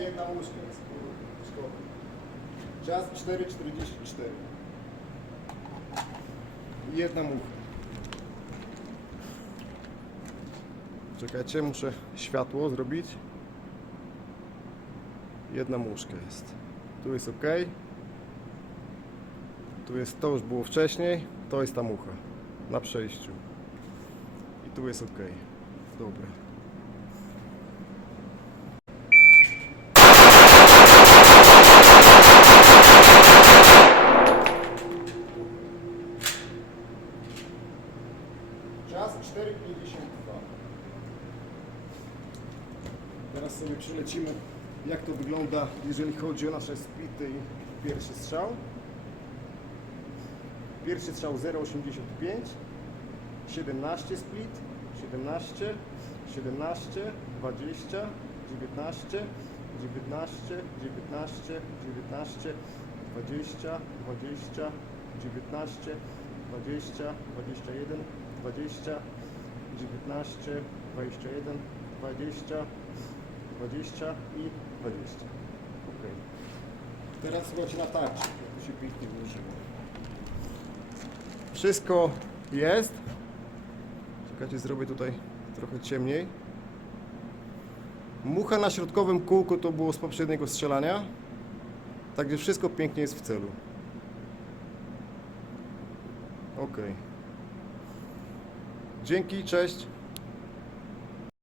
jedna łóżka z szkoły. Czas 4.44. Jedna mówka. Czekajcie, muszę światło zrobić. Jedna muszka jest. Tu jest ok. Tu jest to już było wcześniej. To jest ta mucha. Na przejściu. I tu jest ok. Dobra. 4,52. Teraz sobie przelecimy, jak to wygląda, jeżeli chodzi o nasze splity i pierwszy strzał. Pierwszy strzał 0,85, 17 split, 17, 17, 20, 19, 19, 19, 19, 20, 20, 19, 20, 21, 20, 19, 21, 20, 20 i 20. Ok. Teraz słuchajcie na tarczy, jak to się pięknie wyłożyło. Wszystko jest. Czekajcie, zrobię tutaj trochę ciemniej. Mucha na środkowym kółku to było z poprzedniego strzelania. Także wszystko pięknie jest w celu. Ok. Dzięki, cześć.